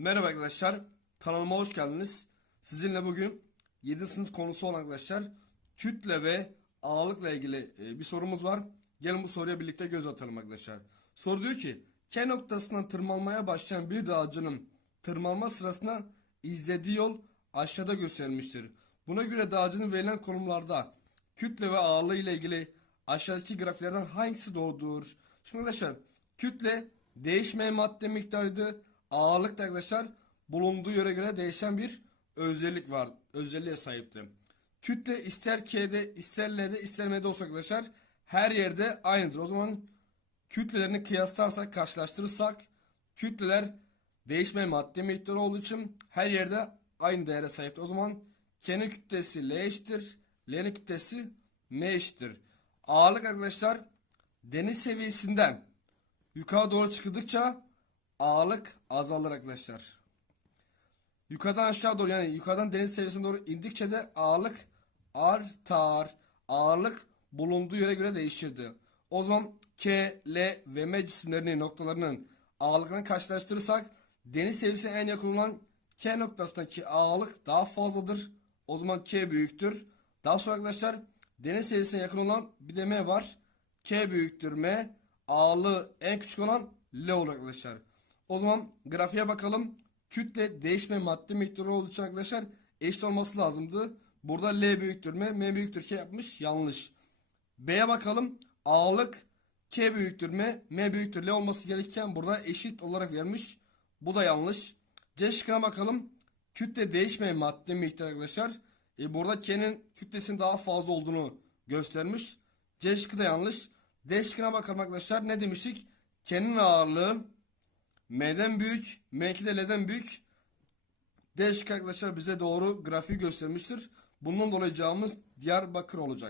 Merhaba arkadaşlar, kanalıma hoş geldiniz. Sizinle bugün 7. sınıf konusu olan arkadaşlar kütle ve ağırlıkla ilgili e, bir sorumuz var. Gelin bu soruya birlikte göz atalım arkadaşlar. Soru diyor ki K noktasından tırmanmaya başlayan bir dağcının tırmanma sırasında izlediği yol aşağıda gösterilmiştir. Buna göre dağcının verilen konumlarda kütle ve ağırlığı ile ilgili aşağıdaki grafiklerden hangisi doğrudur? Şimdi arkadaşlar kütle değişmeyen madde miktarıydı. Ağırlık da arkadaşlar bulunduğu yere göre değişen bir özellik var. Özelliğe sahipti. Kütle ister K'de ister L'de ister M'de olsa arkadaşlar her yerde aynıdır. O zaman kütlelerini kıyaslarsak karşılaştırırsak kütleler değişmeyen madde miktarı olduğu için her yerde aynı değere sahiptir. O zaman K'nin kütlesi L eşittir. L'nin kütlesi M eşittir. Ağırlık arkadaşlar deniz seviyesinden yukarı doğru çıktıkça ağırlık azalır arkadaşlar. Yukarıdan aşağı doğru yani yukarıdan deniz seviyesine doğru indikçe de ağırlık artar. Ağırlık bulunduğu yere göre değişirdi. O zaman K, L ve M cisimlerinin noktalarının ağırlıklarını karşılaştırırsak deniz seviyesine en yakın olan K noktasındaki ağırlık daha fazladır. O zaman K büyüktür. Daha sonra arkadaşlar deniz seviyesine yakın olan bir de M var. K büyüktür M. Ağırlığı en küçük olan L olur arkadaşlar. O zaman grafiğe bakalım. Kütle değişme madde miktarı olduğu arkadaşlar eşit olması lazımdı. Burada L büyüktür M, M büyüktür K yapmış. Yanlış. B'ye bakalım. Ağırlık K büyüktür M, M büyüktür L olması gerekirken burada eşit olarak vermiş. Bu da yanlış. C şıkkına bakalım. Kütle değişmeyen madde miktarı arkadaşlar. E, burada K'nin kütlesinin daha fazla olduğunu göstermiş. C şıkkı da yanlış. D şıkkına bakalım arkadaşlar. Ne demiştik? K'nin ağırlığı M'den büyük, M2 de L'den büyük. D arkadaşlar bize doğru grafiği göstermiştir. Bundan dolayı cevabımız Diyarbakır olacak.